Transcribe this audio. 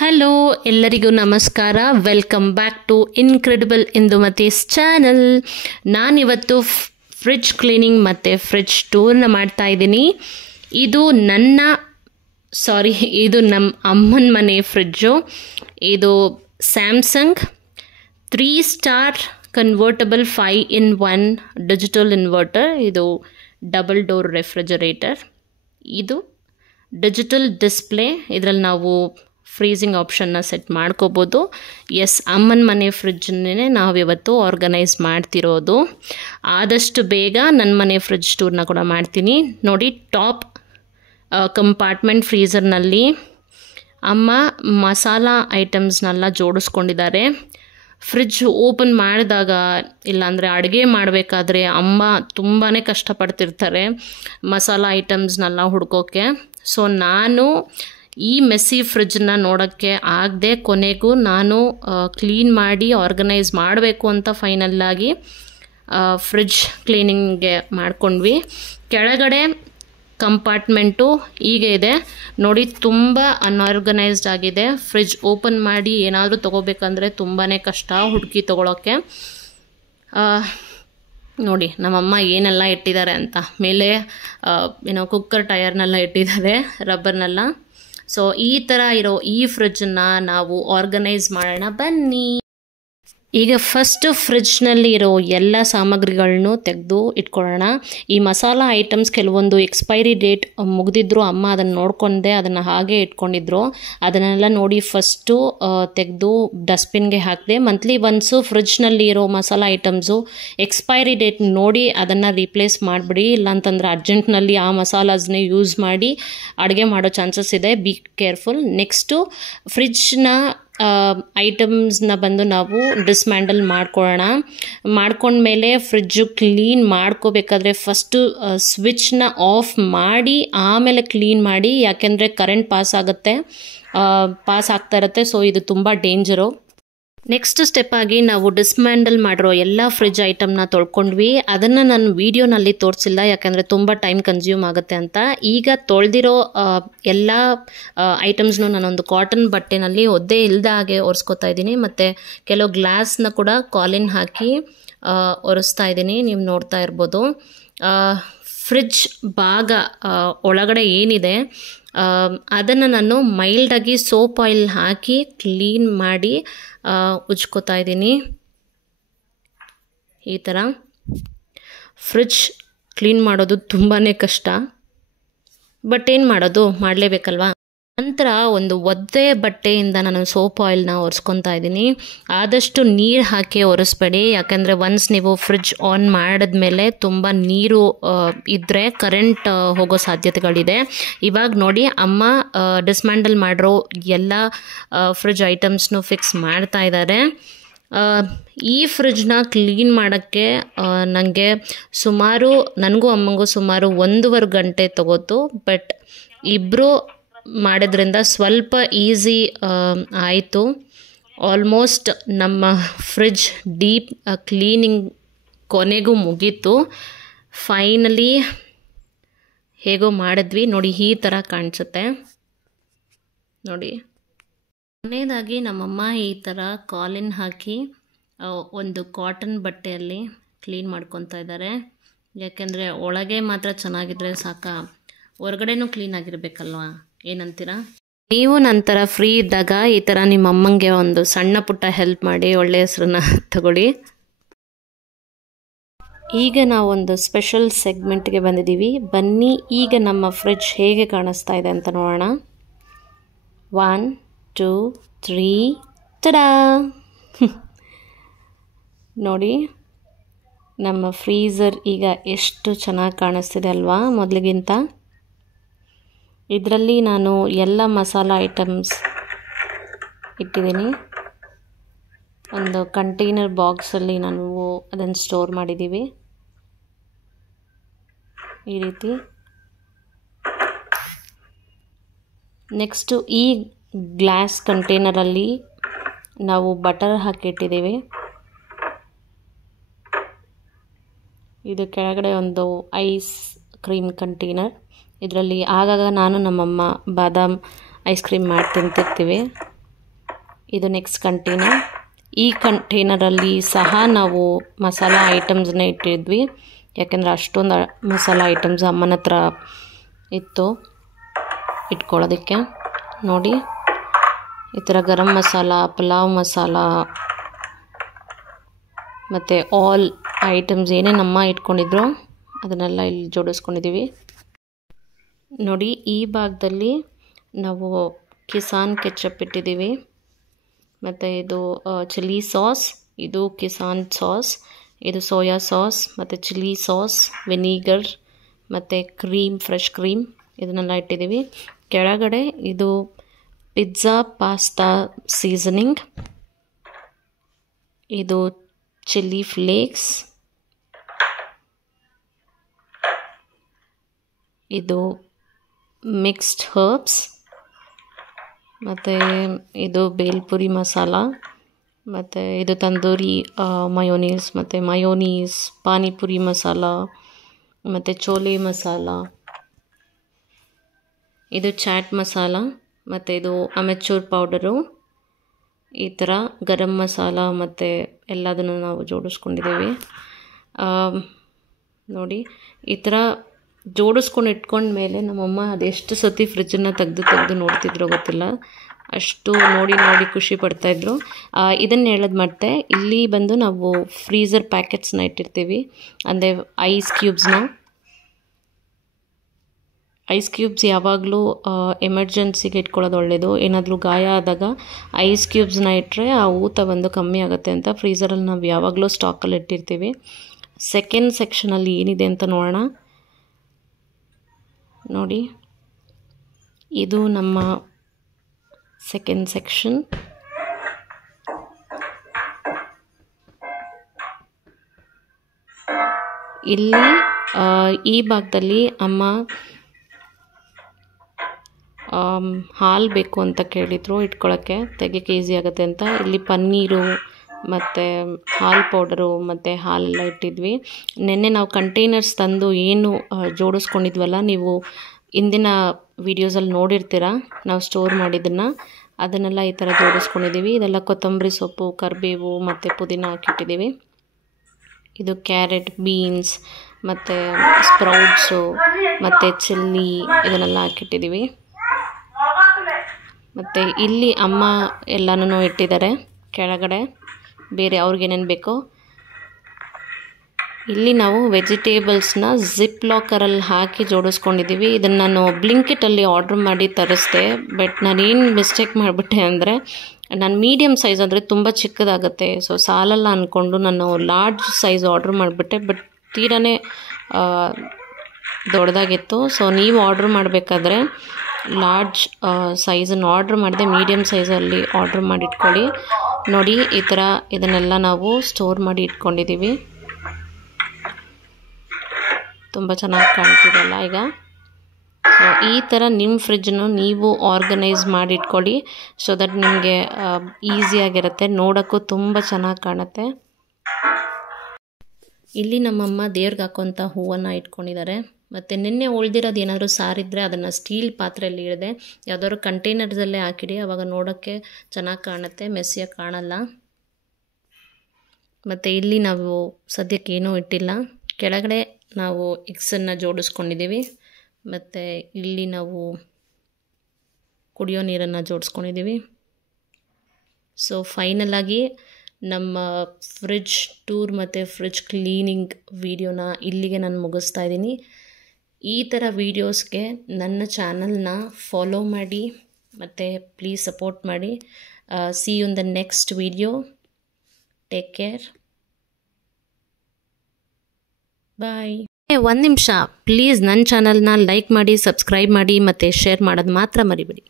Hello ಎಲ್ಲರಿಗೂ ನಮಸ್ಕಾರ. Welcome back to incredible Indumathi's channel. ನಾನಿವತ್ತು ಫ್ರಿಡ್ಜ್ ಕ್ಲೀನಿಂಗ್ ಮತ್ತು ಫ್ರಿಡ್ಜ್ ಟೂರ್ನ ಮಾಡ್ತಾ ಇದ್ದೀನಿ. ಇದು ನಮ್ಮ ಅಮ್ಮನ ಮನೆ ಫ್ರಿಡ್ಜು. ಇದು Samsung 3 star convertible 5-in-1 digital inverter. ಇದು ಡಬಲ್ ಡೋರ್ ರೆಫ್ರಿಜರೇಟರ್. ಇದು ಡಿಜಿಟಲ್ ಡಿಸ್ಪ್ಲೇ. ಇದರಲ್ಲಿ ನಾವು ಫ್ರೀಸಿಂಗ್ ಆಪ್ಷನ್ನ ಸೆಟ್ ಮಾಡ್ಕೋಬೋದು. ಅಮ್ಮನ ಮನೆ ಫ್ರಿಡ್ಜನ್ನೇ ನಾವಿವತ್ತು ಆರ್ಗನೈಸ್ ಮಾಡ್ತಿರೋದು. ಆದಷ್ಟು ಬೇಗ ನನ್ನ ಮನೆ ಫ್ರಿಡ್ಜ್ ಟೂರ್ನ ಕೂಡ ಮಾಡ್ತೀನಿ. ನೋಡಿ, ಟಾಪ್ ಕಂಪಾರ್ಟ್ಮೆಂಟ್ ಫ್ರೀಸರ್ನಲ್ಲಿ ಅಮ್ಮ ಮಸಾಲ ಐಟಮ್ಸ್ನೆಲ್ಲ ಜೋಡಿಸ್ಕೊಂಡಿದ್ದಾರೆ. ಫ್ರಿಡ್ಜ್ ಓಪನ್ ಮಾಡಿದಾಗ ಇಲ್ಲಾಂದರೆ ಅಡುಗೆ ಮಾಡಬೇಕಾದ್ರೆ ಅಮ್ಮ ತುಂಬಾ ಕಷ್ಟಪಡ್ತಿರ್ತಾರೆ ಮಸಾಲ ಐಟಮ್ಸ್ನೆಲ್ಲ ಹುಡ್ಕೋಕ್ಕೆ. ಸೊ ನಾನು ಈ ಮೆಸ್ಸಿ ಫ್ರಿಡ್ಜನ್ನ ನೋಡೋಕ್ಕೆ ಆಗದೆ ಕೊನೆಗೂ ನಾನು ಕ್ಲೀನ್ ಮಾಡಿ ಆರ್ಗನೈಸ್ ಮಾಡಬೇಕು ಅಂತ ಫೈನಲ್ಲಾಗಿ ಫ್ರಿಡ್ಜ್ ಕ್ಲೀನಿಂಗ್ಗೆ ಮಾಡ್ಕೊಂಡ್ವಿ. ಕೆಳಗಡೆ ಕಂಪಾರ್ಟ್ಮೆಂಟು ಹೀಗೆ ಇದೆ ನೋಡಿ, ತುಂಬ ಅನ್ಆರ್ಗನೈಸ್ಡ್ ಆಗಿದೆ. ಫ್ರಿಡ್ಜ್ ಓಪನ್ ಮಾಡಿ ಏನಾದರೂ ತೊಗೋಬೇಕಂದ್ರೆ ತುಂಬಾ ಕಷ್ಟ ಹುಡುಕಿ ತೊಗೊಳೋಕ್ಕೆ. ನೋಡಿ ನಮ್ಮಮ್ಮ ಏನೆಲ್ಲ ಇಟ್ಟಿದ್ದಾರೆ ಅಂತ. ಮೇಲೆ ಕುಕ್ಕರ್ ಟಯರ್ನೆಲ್ಲ ಇಟ್ಟಿದ್ದಾರೆ, ರಬ್ಬರ್ನೆಲ್ಲ. ಸೊ ಈ ಥರ ಇರೋ ಈ ಫ್ರಿಡ್ಜನ್ನು ನಾವು ಆರ್ಗನೈಸ್ ಮಾಡೋಣ ಬನ್ನಿ. ಈಗ ಫಸ್ಟು ಫ್ರಿಡ್ಜ್ನಲ್ಲಿ ಇರೋ ಎಲ್ಲ ಸಾಮಗ್ರಿಗಳನ್ನೂ ತೆಗೆದು ಇಟ್ಕೊಳ್ಳೋಣ. ಈ ಮಸಾಲ ಐಟಮ್ಸ್ ಕೆಲವೊಂದು ಎಕ್ಸ್ಪೈರಿ ಡೇಟ್ ಮುಗಿದಿದ್ರು ಅಮ್ಮ ಅದನ್ನು ನೋಡ್ಕೊಂಡೆ ಅದನ್ನು ಹಾಗೆ ಇಟ್ಕೊಂಡಿದ್ರು. ಅದನ್ನೆಲ್ಲ ನೋಡಿ ಫಸ್ಟು ತೆಗೆದು ಡಸ್ಟ್ಬಿನ್ಗೆ ಹಾಕಿದೆ. ಮಂತ್ಲಿ ಒನ್ಸು ಫ್ರಿಡ್ಜ್ನಲ್ಲಿ ಇರೋ ಮಸಾಲ ಐಟಮ್ಸು ಎಕ್ಸ್ಪೈರಿ ಡೇಟ್ ನೋಡಿ ಅದನ್ನು ರೀಪ್ಲೇಸ್ ಮಾಡಿಬಿಡಿ. ಇಲ್ಲಾಂತಂದ್ರೆ ಅರ್ಜೆಂಟ್ನಲ್ಲಿ ಆ ಮಸಾಲಾಸ್ನೇ ಯೂಸ್ ಮಾಡಿ ಅಡುಗೆ ಮಾಡೋ ಚಾನ್ಸಸ್ ಇದೆ. Be careful. ನೆಕ್ಸ್ಟು ಫ್ರಿಡ್ಜ್ನ ಐಟಮ್ಸ್ನ ಬಂದು ನಾವು ಡಿಸ್ಮ್ಯಾಂಡಲ್ ಮಾಡ್ಕೊಂಡ್ಮೇಲೆ ಫ್ರಿಡ್ಜು ಕ್ಲೀನ್ ಮಾಡ್ಕೋಬೇಕಾದ್ರೆ ಫಸ್ಟು ಸ್ವಿಚ್ನ ಆಫ್ ಮಾಡಿ ಆಮೇಲೆ ಕ್ಲೀನ್ ಮಾಡಿ. ಯಾಕೆಂದರೆ ಕರೆಂಟ್ ಪಾಸ್ ಆಗ್ತಾ ಇರುತ್ತೆ. ಸೊ ಇದು ತುಂಬ ಡೇಂಜರು. ನೆಕ್ಸ್ಟ್ ಸ್ಟೆಪ್ ಆಗಿ ನಾವು ಡಿಸ್ಮ್ಯಾಂಡಲ್ ಮಾಡಿರೋ ಎಲ್ಲ ಫ್ರಿಡ್ಜ್ ಐಟಮ್ನ ತೊಳ್ಕೊಂಡ್ವಿ. ಅದನ್ನು ನಾನು ವೀಡಿಯೋನಲ್ಲಿ ತೋರಿಸಿಲ್ಲ ಯಾಕೆಂದರೆ ತುಂಬ ಟೈಮ್ ಕನ್ಸ್ಯೂಮ್ ಆಗುತ್ತೆ ಅಂತ. ಈಗ ತೊಳೆದಿರೋ ಎಲ್ಲ ಐಟಮ್ಸ್ನು ನಾನೊಂದು ಕಾಟನ್ ಬಟ್ಟೆನಲ್ಲಿ ಒದ್ದೆ ಇಲ್ಲದ ಹಾಗೆ ಒರೆಸ್ಕೊತಾ ಇದ್ದೀನಿ. ಮತ್ತು ಕೆಲವು ಗ್ಲಾಸ್ನ ಕೂಡ ಕಾಲಿನ್ ಹಾಕಿ ಒರೆಸ್ತಾ ಇದ್ದೀನಿ. ನೀವು ನೋಡ್ತಾ ಇರ್ಬೋದು. ಫ್ರಿಡ್ಜ್ ಭಾಗ ಒಳಗಡೆ ಏನಿದೆ ಅದನ್ನು ನಾನು ಮೈಲ್ಡಾಗಿ ಸೋಪ್ ಆಯಿಲ್ ಹಾಕಿ ಕ್ಲೀನ್ ಮಾಡಿ ಉಜ್ಕೋತಾ ಇದ್ದೀನಿ. ಈ ಥರ ಫ್ರಿಡ್ಜ್ ಕ್ಲೀನ್ ಮಾಡೋದು ತುಂಬಾ ಕಷ್ಟ, ಬಟ್ ಏನು ಮಾಡೋದು, ಮಾಡಲೇಬೇಕಲ್ವಾ. ನಂತರ ಒಂದು ಒದ್ದೆ ಬಟ್ಟೆಯಿಂದ ನಾನು ಸೋಪ್ ಆಯಿಲ್ನ ಒರೆಸ್ಕೊತಾ ಇದ್ದೀನಿ. ಆದಷ್ಟು ನೀರು ಹಾಕಿ ಒರೆಸ್ಬೇಡಿ, ಯಾಕಂದರೆ ಒನ್ಸ್ ನೀವು ಫ್ರಿಡ್ಜ್ ಆನ್ ಮಾಡಿದ್ಮೇಲೆ ತುಂಬ ನೀರು ಇದ್ದರೆ ಕರೆಂಟ್ ಹೋಗೋ ಸಾಧ್ಯತೆಗಳಿದೆ. ಇವಾಗ ನೋಡಿ ಅಮ್ಮ ಡಿಸ್ಮ್ಯಾಂಡಲ್ ಮಾಡಿರೋ ಎಲ್ಲ ಫ್ರಿಡ್ಜ್ ಐಟಮ್ಸ್ನು ಫಿಕ್ಸ್ ಮಾಡ್ತಾ ಇದ್ದಾರೆ. ಈ ಫ್ರಿಡ್ಜ್ನ ಕ್ಲೀನ್ ಮಾಡೋಕ್ಕೆ ನನಗೂ ಅಮ್ಮಂಗೂ ಸುಮಾರು 1.5 ಗಂಟೆ ತಗೋತು. ಬಟ್ ಇಬ್ಬರು ಮಾಡೋದ್ರಿಂದ ಸ್ವಲ್ಪ ಈಸಿ ಆಯಿತು. ಆಲ್ಮೋಸ್ಟ್ ನಮ್ಮ ಫ್ರಿಡ್ಜ್ ಡೀಪ್ ಕ್ಲೀನಿಂಗ್ ಕೊನೆಗೂ ಮುಗೀತು. ಫೈನಲಿ ಹೇಗೋ ಮಾಡಿದ್ವಿ ನೋಡಿ, ಈ ಥರ ಕಾಣಿಸುತ್ತೆ ನೋಡಿ. ಕೊನೆಯದಾಗಿ ನಮ್ಮಮ್ಮ ಈ ಥರ ಕಾಲಿನ್ ಹಾಕಿ ಒಂದು ಕಾಟನ್ ಬಟ್ಟೆಯಲ್ಲಿ ಕ್ಲೀನ್ ಮಾಡ್ಕೊತಾ ಇದ್ದಾರೆ. ಯಾಕೆಂದರೆ ಒಳಗೆ ಮಾತ್ರ ಚೆನ್ನಾಗಿದ್ರೆ ಸಾಕ, ಹೊರಗಡೆನೂ ಕ್ಲೀನ್ ಆಗಿರಬೇಕಲ್ವ, ಏನಂತೀರಾ? ನೀವು ನಂತರ ಫ್ರೀ ಇದ್ದಾಗ ಈ ಥರ ನಿಮ್ಮ ಅಮ್ಮಂಗೆ ಒಂದು ಸಣ್ಣ ಪುಟ್ಟ ಹೆಲ್ಪ್ ಮಾಡಿ ಒಳ್ಳೆಯ ಹೆಸರನ್ನ ತಗೊಳ್ಳಿ. ಈಗ ನಾವೊಂದು ಸ್ಪೆಷಲ್ ಸೆಗ್ಮೆಂಟ್ಗೆ ಬಂದಿದ್ದೀವಿ. ಬನ್ನಿ ಈಗ ನಮ್ಮ ಫ್ರಿಡ್ಜ್ ಹೇಗೆ ಕಾಣಿಸ್ತಾ ಇದೆ ಅಂತ ನೋಡೋಣ. 1 2 3 ತಡಾ ನೋಡಿ, ನಮ್ಮ ಫ್ರೀಸರ್ ಈಗ ಎಷ್ಟು ಚೆನ್ನಾಗಿ ಕಾಣಿಸ್ತಿದೆ ಅಲ್ವಾ ಮೊದಲಿಗಿಂತ. ಇದರಲ್ಲಿ ನಾನು ಎಲ್ಲ ಮಸಾಲ ಐಟಮ್ಸ್ ಇಟ್ಟಿದ್ದೀನಿ. ಒಂದು ಕಂಟೈನರ್ ಬಾಕ್ಸಲ್ಲಿ ನಾವು ಅದನ್ನು ಸ್ಟೋರ್ ಮಾಡಿದ್ದೀವಿ ಈ ರೀತಿ. ನೆಕ್ಸ್ಟು ಈ ಗ್ಲಾಸ್ ಕಂಟೈನರಲ್ಲಿ ನಾವು ಬಟರ್ ಹಾಕಿಟ್ಟಿದ್ದೀವಿ. ಇದು ಕೆಳಗಡೆ ಒಂದು ಐಸ್ ಕ್ರೀಮ್ ಕಂಟೈನರ್. ಇದರಲ್ಲಿ ಆಗಾಗ ನಾನು ನಮ್ಮಮ್ಮ ಬಾದಾಮ್ ಐಸ್ ಕ್ರೀಮ್ ಮಾಡಿ ತಿಂತಿರ್ತೀವಿ. ಇದು ನೆಕ್ಸ್ಟ್ ಕಂಟೈನರ್. ಈ ಕಂಟೈನರಲ್ಲಿ ಸಹ ನಾವು ಮಸಾಲ ಐಟಮ್ಸ್ನ ಇಟ್ಟಿದ್ವಿ, ಯಾಕೆಂದರೆ ಅಷ್ಟೊಂದು ಮಸಾಲ ಐಟಮ್ಸ್ ಅಮ್ಮನ ಹತ್ರ ಇತ್ತು ಇಟ್ಕೊಳ್ಳೋದಕ್ಕೆ. ನೋಡಿ ಈ ಥರ ಗರಂ ಮಸಾಲ, ಪಲಾವ್ ಮಸಾಲ ಮತ್ತು ಆಲ್ ಐಟಮ್ಸ್ ಏನೇನು ಅಮ್ಮ ಇಟ್ಕೊಂಡಿದ್ರು ಅದನ್ನೆಲ್ಲ ಇಲ್ಲಿ ಜೋಡಿಸ್ಕೊಂಡಿದ್ದೀವಿ. ನೋಡಿ ಈ ಭಾಗದಲ್ಲಿ ನಾವು ಕಿಸಾನ್ ಕೆಚಪ್ ಇಟ್ಟಿದ್ದೀವಿ, ಮತ್ತು ಇದು ಚಿಲ್ಲಿ ಸಾಸ್, ಇದು ಕಿಸಾನ್ ಸಾಸ್, ಇದು ಸೋಯಾ ಸಾಸ್ ಮತ್ತು ಚಿಲ್ಲಿ ಸಾಸ್, ವಿನಿಗರ್ ಮತ್ತು ಕ್ರೀಮ್, ಫ್ರೆಶ್ ಕ್ರೀಮ್ ಇದನ್ನೆಲ್ಲ ಇಟ್ಟಿದ್ದೀವಿ. ಕೆಳಗಡೆ ಇದು ಪಿಜ್ಜಾ ಪಾಸ್ತಾ ಸೀಸನಿಂಗ್, ಇದು ಚಿಲ್ಲಿ ಫ್ಲೇಕ್ಸ್, ಇದು ಮಿಕ್ಸ್ಡ್ ಹರ್ಬ್ಸ್, ಮತ್ತು ಇದು ಬೇಲ್ಪುರಿ ಮಸಾಲ, ಮತ್ತು ಇದು ತಂದೂರಿ ಮಯೋನೀಸ್, ಮತ್ತು ಮಯೋನೀಸ್, ಪಾನಿಪುರಿ ಮಸಾಲ, ಮತ್ತು ಚೋಲೆ ಮಸಾಲ, ಇದು ಚಾಟ್ ಮಸಾಲ, ಮತ್ತು ಇದು ಅಮೆಚೂರ್ ಪೌಡರು. ಈ ಥರ ಗರಂ ಮಸಾಲ ಮತ್ತು ಎಲ್ಲದನ್ನು ನಾವು ಜೋಡಿಸ್ಕೊಂಡಿದ್ದೀವಿ. ನೋಡಿ ಈ ಥರ ಜೋಡಿಸ್ಕೊಂಡು ಇಟ್ಕೊಂಡ್ಮೇಲೆ ನಮ್ಮಮ್ಮ ಅದೆಷ್ಟು ಸತಿ ಫ್ರಿಜ್ಜನ್ನು ತೆಗೆದು ನೋಡ್ತಿದ್ರು ಗೊತ್ತಿಲ್ಲ, ಅಷ್ಟು ನೋಡಿ ಖುಷಿ ಪಡ್ತಾಯಿದ್ರು. ಇದನ್ನು ಹೇಳೋದು ಮತ್ತೆ ಇಲ್ಲಿ ಬಂದು ನಾವು ಫ್ರೀಝರ್ ಪ್ಯಾಕೆಟ್ಸ್ನ ಇಟ್ಟಿರ್ತೀವಿ, ಅಂದರೆ ಐಸ್ ಕ್ಯೂಬ್ಸ್ ಯಾವಾಗಲೂ ಎಮರ್ಜೆನ್ಸಿಗೆ ಇಟ್ಕೊಳ್ಳೋದು ಒಳ್ಳೆಯದು. ಏನಾದರೂ ಗಾಯ ಆದಾಗ ಐಸ್ ಕ್ಯೂಬ್ಸ್ನ ಇಟ್ಟರೆ ಆ ಊತ ಒಂದು ಕಮ್ಮಿ ಆಗುತ್ತೆ ಅಂತ ಫ್ರೀಝರಲ್ಲಿ ನಾವು ಯಾವಾಗಲೂ ಸ್ಟಾಕಲ್ಲಿ ಇಟ್ಟಿರ್ತೀವಿ. ಸೆಕೆಂಡ್ ಸೆಕ್ಷನಲ್ಲಿ ಏನಿದೆ ಅಂತ ನೋಡೋಣ. ನೋಡಿ ಇದು ನಮ್ಮ ಸೆಕೆಂಡ್ ಸೆಕ್ಷನ್. ಇಲ್ಲಿ ಈ ಭಾಗದಲ್ಲಿ ಅಮ್ಮ ಹಾಲು ಬೇಕು ಅಂತ ಕೇಳಿದರು, ಇಟ್ಕೊಳ್ಳೋಕ್ಕೆ ತೆಗಿಯೋಕ್ಕೆ ಈಸಿ ಆಗುತ್ತೆ ಅಂತ. ಇಲ್ಲಿ ಪನ್ನೀರು ಮತ್ತು ಹಾಲು ಪೌಡರು ಮತ್ತು ಹಾಲೆಲ್ಲ ಇಟ್ಟಿದ್ವಿ. ನೆನ್ನೆ ನಾವು ಕಂಟೈನರ್ಸ್ ತಂದು ಏನು ಜೋಡಿಸ್ಕೊಂಡಿದ್ವಲ್ಲ, ನೀವು ಇಂದಿನ ವೀಡಿಯೋಸಲ್ಲಿ ನೋಡಿರ್ತೀರ ನಾವು ಸ್ಟೋರ್ ಮಾಡಿದ್ದನ್ನು, ಅದನ್ನೆಲ್ಲ ಈ ಥರ ಜೋಡಿಸ್ಕೊಂಡಿದ್ದೀವಿ. ಇದೆಲ್ಲ ಕೊತ್ತಂಬರಿ ಸೊಪ್ಪು, ಕರಿಬೇವು ಮತ್ತು ಪುದೀನ ಹಾಕಿಟ್ಟಿದ್ದೀವಿ. ಇದು ಕ್ಯಾರೆಟ್, ಬೀನ್ಸ್ ಮತ್ತು ಸ್ಪ್ರೌಟ್ಸು ಮತ್ತು ಚಿಲ್ಲಿ ಇದನ್ನೆಲ್ಲ ಹಾಕಿಟ್ಟಿದ್ದೀವಿ. ಮತ್ತು ಇಲ್ಲಿ ಅಮ್ಮ ಎಲ್ಲನೂ ಇಟ್ಟಿದ್ದಾರೆ ಕೆಳಗಡೆ, ಬೇರೆ ಅವ್ರಿಗೇನೇನು ಬೇಕೋ. ಇಲ್ಲಿ ನಾವು ವೆಜಿಟೇಬಲ್ಸ್ನ ಜಿಪ್ ಲಾಕರಲ್ಲಿ ಹಾಕಿ ಜೋಡಿಸ್ಕೊಂಡಿದ್ದೀವಿ. ಇದನ್ನು ನಾನು ಬ್ಲಿಂಕಿಟಲ್ಲಿ ಆರ್ಡ್ರ್ ಮಾಡಿ ತರಿಸ್ದೆ, ಬಟ್ ನಾನೇನು ಮಿಸ್ಟೇಕ್ ಮಾಡಿಬಿಟ್ಟೆ ಅಂದರೆ ನಾನು ಮೀಡಿಯಮ್ ಸೈಜ್ ಅಂದರೆ ತುಂಬ ಚಿಕ್ಕದಾಗುತ್ತೆ, ಸೊ ಸಾಲಲ್ಲ ಅಂದ್ಕೊಂಡು ನಾನು ಲಾರ್ಜ್ ಸೈಜ್ ಆರ್ಡ್ರ್ ಮಾಡಿಬಿಟ್ಟೆ. ಬಟ್ ತೀರನೇ ದೊಡ್ಡದಾಗಿತ್ತು. ಸೊ ನೀವು ಆರ್ಡ್ರ್ ಮಾಡಬೇಕಾದ್ರೆ ಲಾರ್ಜ್ ಸೈಜನ್ನು ಆರ್ಡ್ರ್ ಮಾಡಿದೆ, ಮೀಡಿಯಮ್ ಸೈಜಲ್ಲಿ ಆರ್ಡ್ರ್ ಮಾಡಿ ಇಟ್ಕೊಳ್ಳಿ. ನೋಡಿ ಈ ಥರ ಇದನ್ನೆಲ್ಲ ನಾವು ಸ್ಟೋರ್ ಮಾಡಿ ಇಟ್ಕೊಂಡಿದ್ದೀವಿ. ತುಂಬ ಚೆನ್ನಾಗಿ ಕಾಣ್ತಿದೆಯಲ್ಲ ಈಗ. ಸೊ ಈ ಥರ ನಿಮ್ಮ ಫ್ರಿಜ್ಜನ್ನು ನೀವು ಆರ್ಗನೈಸ್ ಮಾಡಿ ಇಟ್ಕೊಳ್ಳಿ, ಸೊ ದಟ್ ನಿಮಗೆ ಈಸಿಯಾಗಿರುತ್ತೆ, ನೋಡೋಕ್ಕೂ ತುಂಬ ಚೆನ್ನಾಗಿ ಕಾಣುತ್ತೆ. ಇಲ್ಲಿ ನಮ್ಮಮ್ಮ ದೇವ್ರಿಗೆ ಹಾಕೋಂಥ ಹೂವನ್ನು ಇಟ್ಕೊಂಡಿದ್ದಾರೆ. ಮತ್ತು ನಿನ್ನೆ ಉಳಿದಿರೋದು ಏನಾದರೂ ಸಾರಿದ್ರೆ ಅದನ್ನು ಸ್ಟೀಲ್ ಪಾತ್ರೆಯಲ್ಲಿ ಇಡದೆ ಯಾವುದಾದ್ರು ಕಂಟೈನರ್ಸಲ್ಲೇ ಹಾಕಿಡಿ, ಆವಾಗ ನೋಡೋಕ್ಕೆ ಚೆನ್ನಾಗಿ ಕಾಣುತ್ತೆ, ಮೆಸ್ಸಿಯಾಗಿ ಕಾಣಲ್ಲ. ಮತ್ತು ಇಲ್ಲಿ ನಾವು ಸದ್ಯಕ್ಕೆ ಏನೂ ಇಟ್ಟಿಲ್ಲ. ಕೆಳಗಡೆ ನಾವು ಎಗ್ಸನ್ನು ಜೋಡಿಸ್ಕೊಂಡಿದ್ದೀವಿ, ಮತ್ತು ಇಲ್ಲಿ ನಾವು ಕುಡಿಯೋ ನೀರನ್ನು ಜೋಡಿಸ್ಕೊಂಡಿದ್ದೀವಿ. ಸೊ ಫೈನಲಾಗಿ ನಮ್ಮ ಫ್ರಿಡ್ಜ್ ಟೂರ್ ಮತ್ತು ಫ್ರಿಡ್ಜ್ ಕ್ಲೀನಿಂಗ್ ವಿಡಿಯೋನ ಇಲ್ಲಿಗೆ ನಾನು ಮುಗಿಸ್ತಾ ಇದ್ದೀನಿ. ಈ ಥರ ವೀಡಿಯೋಸ್ಗೆ ನನ್ನ ಚಾನಲ್ನ ಫಾಲೋ ಮಾಡಿ ಮತ್ತು ಪ್ಲೀಸ್ ಸಪೋರ್ಟ್ ಮಾಡಿ. See you in the next video. Take care, bye. ಒಂದು ನಿಮಿಷ ಪ್ಲೀಸ್, ನನ್ನ ಚಾನಲ್ನ ಲೈಕ್ ಮಾಡಿ, ಸಬ್ಸ್ಕ್ರೈಬ್ ಮಾಡಿ ಮತ್ತು ಶೇರ್ ಮಾಡೋದು ಮಾತ್ರ ಮರಿಬೇಡಿ.